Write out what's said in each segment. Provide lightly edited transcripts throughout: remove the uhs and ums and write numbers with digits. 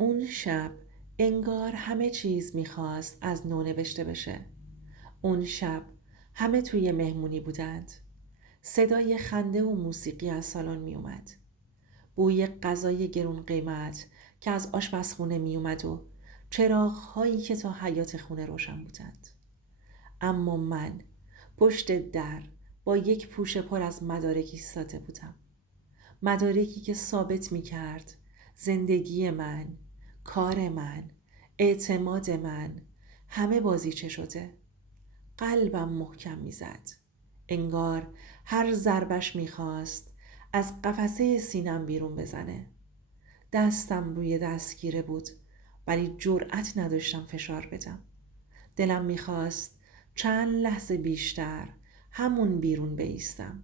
اون شب انگار همه چیز میخواست از نو نوشته بشه. اون شب همه توی مهمونی بودند. صدای خنده و موسیقی از سالن می اومد. بوی غذای گرون قیمت که از آشپزخونه می اومد و چراغ‌هایی که تا حیاط خونه روشن بودند. اما من پشت در با یک پوشه پر از مدارک ایستاده بودم. مدارکی که ثابت می کرد زندگی من، کار من، اعتماد من همه بازیچه شده. قلبم محکم می زد. انگار هر ضربش می خواست از قفسه سینم بیرون بزنه. دستم روی دستگیره بود ولی جرأت نداشتم فشار بدم. دلم می خواست چند لحظه بیشتر همون بیرون بایستم.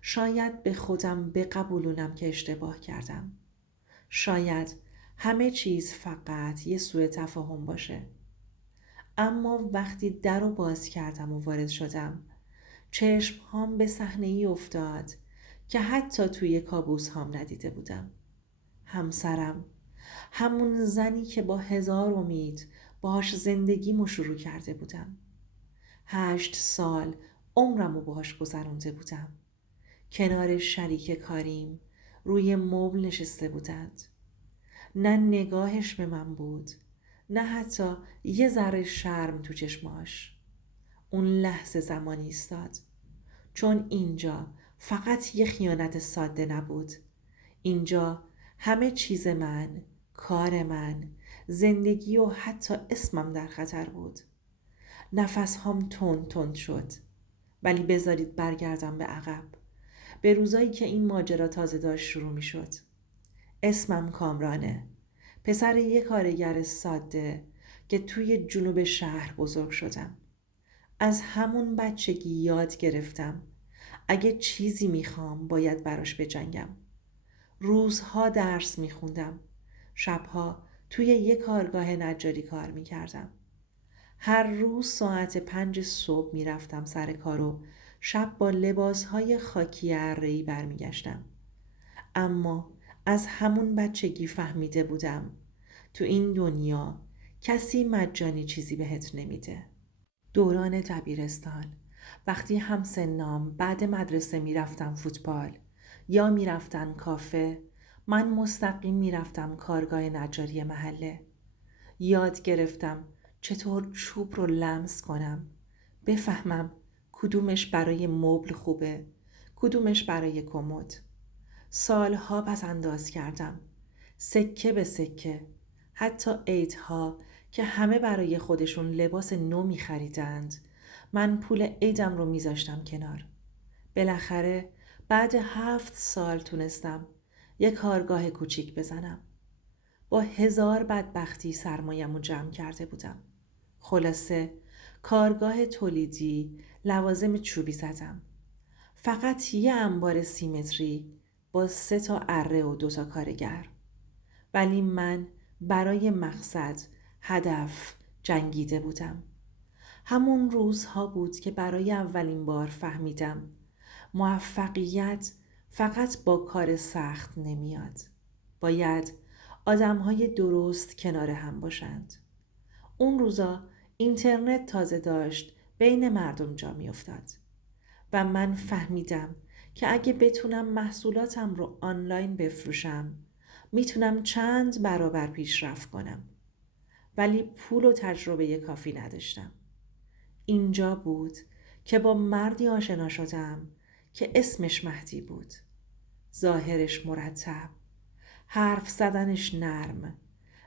شاید به خودم بقبولونم که اشتباه کردم. شاید همه چیز فقط یه سوء تفاهم باشه. اما وقتی در رو باز کردم و وارد شدم، چشمهام به صحنه‌ای افتاد که حتی توی کابوس هم ندیده بودم. همسرم، همون زنی که با 1000 امید باهاش زندگیمو شروع کرده بودم. 8 سال عمرمو باهاش گذرونده بودم. کنار شریک کاریم روی مبل نشسته بودند. نه نگاهش به من بود، نه حتی یه ذره شرم تو چشماش. اون لحظه زمانی ایستاد، چون اینجا فقط یه خیانت ساده نبود. اینجا همه چیز من، کار من، زندگی و حتی اسمم در خطر بود. نفس هم تند تند شد. ولی بذارید برگردم به عقب، به روزایی که این ماجرا تازه داشت شروع می شد. اسمم کامرانه، پسر یک کارگر ساده که توی جنوب شهر بزرگ شدم. از همون بچگی یاد گرفتم اگه چیزی میخوام باید براش بجنگم. روزها درس میخوندم، شبها توی یک کارگاه نجاری کار میکردم. هر روز ساعت 5 صبح میرفتم سر کار و شب با لباسهای خاکی اره‌ای برمیگشتم. اما از همون بچگی فهمیده بودم تو این دنیا کسی مجانی چیزی بهت نمیده. دوران دبیرستان، وقتی همسنام بعد مدرسه میرفتم فوتبال یا میرفتن کافه، من مستقیم میرفتم کارگاه نجاری محله. یاد گرفتم چطور چوب رو لمس کنم، بفهمم کدومش برای مبل خوبه، کدومش برای کمد. سالها پس انداز کردم، سکه به سکه. حتی عیدها که همه برای خودشون لباس نو می خریدند، من پول عیدم رو می زاشتم کنار. بالاخره بعد 7 سال تونستم یک کارگاه کوچیک بزنم. با 1000 بدبختی سرمایه‌مو رو جمع کرده بودم. خلاصه کارگاه تولیدی لوازم چوبی زدم. فقط یه انبار 30 متری با 3 تا اره و 2 تا کارگر. ولی من برای مقصد، هدف جنگیده بودم. همون روزها بود که برای اولین بار فهمیدم موفقیت فقط با کار سخت نمیاد. باید آدمهای درست کنار هم باشند. اون روزا اینترنت تازه داشت بین مردم جا می افتاد و من فهمیدم که اگه بتونم محصولاتم رو آنلاین بفروشم میتونم چند برابر پیشرفت کنم. ولی پول و تجربه کافی نداشتم. اینجا بود که با مردی آشنا شدم که اسمش مهدی بود. ظاهرش مرتب، حرف زدنش نرم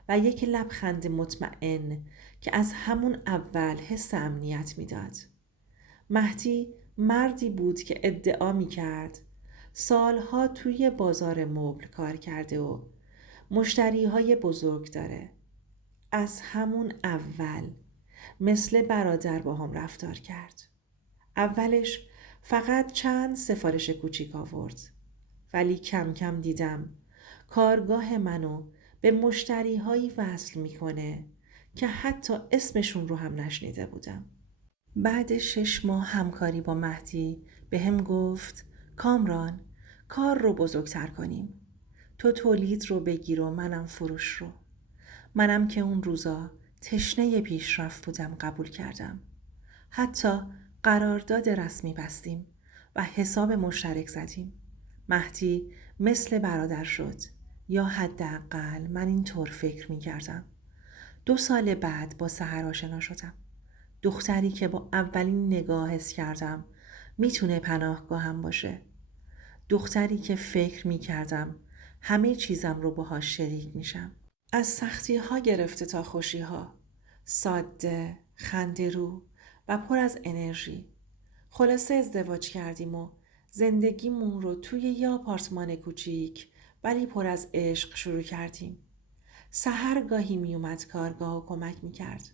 و یک لبخند مطمئن که از همون اول حس امنیت میداد. مهدی مردی بود که ادعا میکرد سالها توی بازار مبل کار کرده و مشتریهای بزرگ داره. از همون اول مثل برادر با هم رفتار کرد. اولش فقط چند سفارش کوچیک آورد، ولی کم کم دیدم کارگاه منو به مشتریهایی وصل میکنه که حتی اسمشون رو هم نشنیده بودم. بعد 6 ماه همکاری با مهدی به هم گفت کامران، کار رو بزرگتر کنیم. تو تولید رو بگیر و منم فروش رو. منم که اون روزا تشنه پیشرفت بودم قبول کردم. حتی قرارداد رسمی بستیم و حساب مشترک زدیم. مهدی مثل برادر شد، یا حداقل من اینطور فکر می کردم. 2 سال بعد با سحر آشنا شدم. دختری که با اولین نگاه حس کردم میتونه پناهگاهم باشه. دختری که فکر می کردم همه چیزم رو باهاش شریک میشم. از سختی ها گرفته تا خوشی ها. ساده، خنده‌رو و پر از انرژی. خلاصه ازدواج کردیم و زندگیمون رو توی یه آپارتمان کوچیک ولی پر از عشق شروع کردیم. سحر گاهی می اومد کارگاه و کمک می کرد.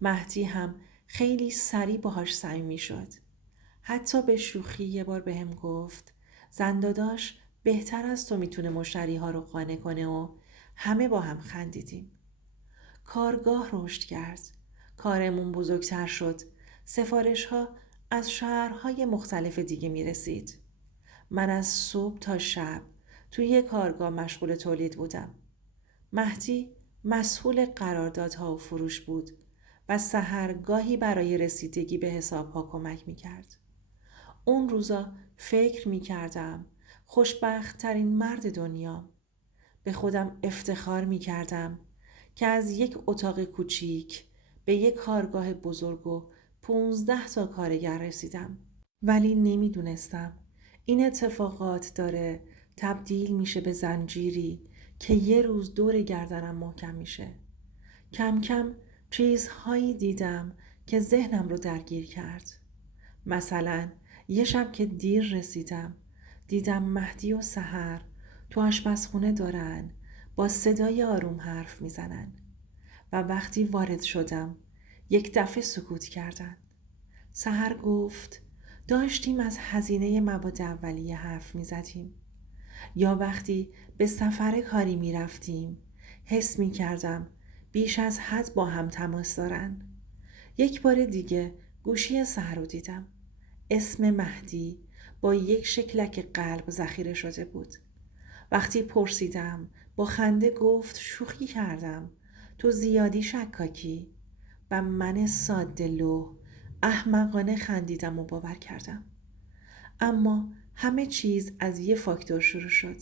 مهدی هم خیلی سریع باهاش صمیمی شد. حتی به شوخی یه بار بهم گفت زنداداش بهتر از تو میتونه مشتری ها رو قانع کنه و همه با هم خندیدیم. کارگاه رشد کرد. کارمون بزرگتر شد. سفارش ها از شهرهای مختلف دیگه می رسید. من از صبح تا شب توی کارگاه مشغول تولید بودم. مهدی مسئول قراردادها و فروش بود و سحر گاهی برای رسیدگی به حسابها کمک می کرد. اون روزا فکر می کردم خوشبخت ترین مرد دنیا. به خودم افتخار می کردم که از یک اتاق کوچیک به یک کارگاه بزرگ و 15 تا کارگر رسیدم. ولی نمی دونستم این اتفاقات داره تبدیل میشه به زنجیری که یه روز دور گردنم محکم میشه. کم کم چیزهایی دیدم که ذهنم رو درگیر کرد. مثلا یه شب که دیر رسیدم دیدم مهدی و سحر تو آشپزخونه دارن با صدای آروم حرف میزنن و وقتی وارد شدم یک دفعه سکوت کردن. سحر گفت داشتیم از هزینه مواد اولیه حرف میزدیم. یا وقتی به سفر کاری میرفتیم حس میکردم بیش از حد با هم تماس دارن. یک بار دیگه گوشی سحر رو دیدم. اسم مهدی با یک شکلک قلب ذخیره شده بود. وقتی پرسیدم با خنده گفت شوخی کردم، تو زیادی شکاکی. و من ساده لوح احمقانه خندیدم و باور کردم. اما همه چیز از یه فاکتور شروع شد.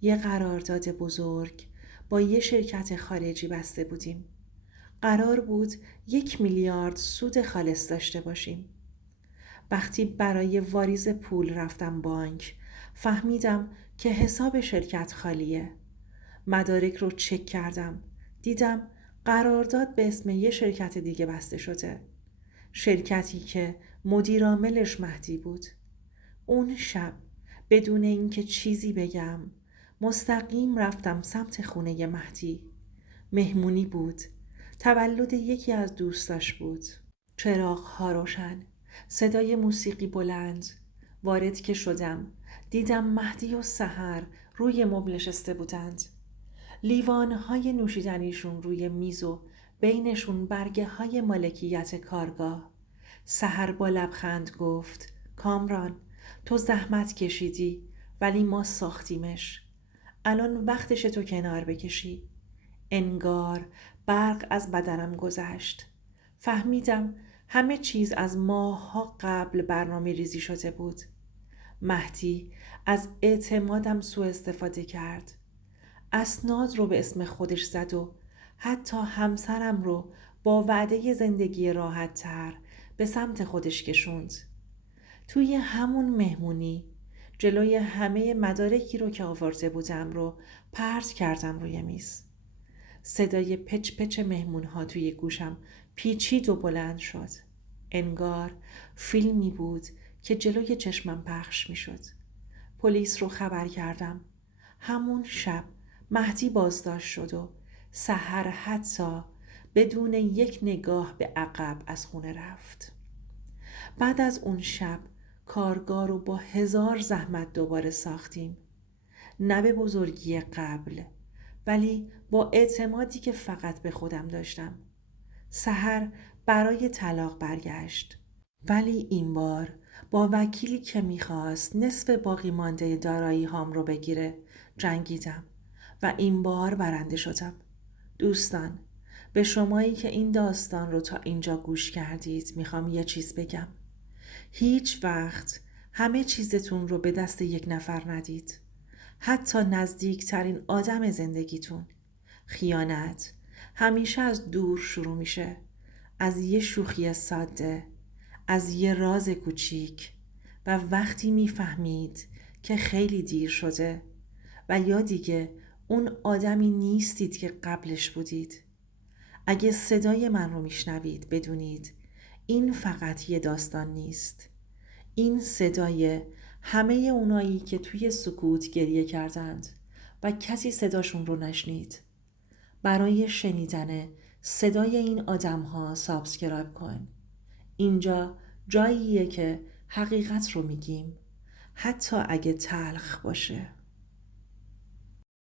یه قرارداد بزرگ با یه شرکت خارجی بسته بودیم. قرار بود 1 میلیارد سود خالص داشته باشیم. وقتی برای واریز پول رفتم بانک فهمیدم که حساب شرکت خالیه. مدارک رو چک کردم. دیدم قرارداد به اسم یه شرکت دیگه بسته شده. شرکتی که مدیرعاملش مهدی بود. اون شب بدون اینکه چیزی بگم مستقیم رفتم سمت خونه مهدی. مهمونی بود. تولد یکی از دوستاش بود. چراغ‌ها روشن، صدای موسیقی بلند. وارد که شدم دیدم مهدی و سحر روی مبل نشسته بودند. لیوان‌های نوشیدنیشون روی میز و بینشون برگه‌های مالکیت کارگاه. سحر با لبخند گفت کامران تو زحمت کشیدی ولی ما ساختیمش. الان وقتش تو کنار بکشی. انگار برق از بدنم گذشت. فهمیدم همه چیز از ماه‌ها قبل برنامه ریزی شده بود. مهدی از اعتمادم سوء استفاده کرد. اسناد رو به اسم خودش زد و حتی همسرم رو با وعده زندگی راحت تر به سمت خودش کشوند. توی همون مهمونی جلوی همه مدارکی رو که آورده بودم رو پرت کردم روی میز. صدای پچ پچ مهمونها توی گوشم پیچید و بلند شد. انگار فیلمی بود که جلوی چشمم پخش می شد. پلیس رو خبر کردم. همون شب مهدی بازداشت شد و سحر حتی بدون یک نگاه به عقب از خونه رفت. بعد از اون شب کارگاه رو با 1000 زحمت دوباره ساختیم. نه به بزرگی قبل ولی با اعتمادی که فقط به خودم داشتم. سحر برای طلاق برگشت ولی این بار با وکیلی که میخواست نصف باقی مانده دارایی هام رو بگیره جنگیدم و این بار برنده شدم. دوستان، به شمایی که این داستان رو تا اینجا گوش کردید میخوام یه چیز بگم. هیچ وقت همه چیزتون رو به دست یک نفر ندید. حتی نزدیکترین آدم زندگیتون. خیانت همیشه از دور شروع میشه. از یه شوخی ساده، از یه راز کوچیک، و وقتی میفهمید که خیلی دیر شده و یا دیگه اون آدمی نیستید که قبلش بودید. اگه صدای من رو میشنوید بدونید این فقط یه داستان نیست. این صدای همه اونایی که توی سکوت گریه کردند و کسی صداشون رو نشنید. برای شنیدن صدای این آدم ها سابسکرایب کن. اینجا جاییه که حقیقت رو میگیم، حتی اگه تلخ باشه.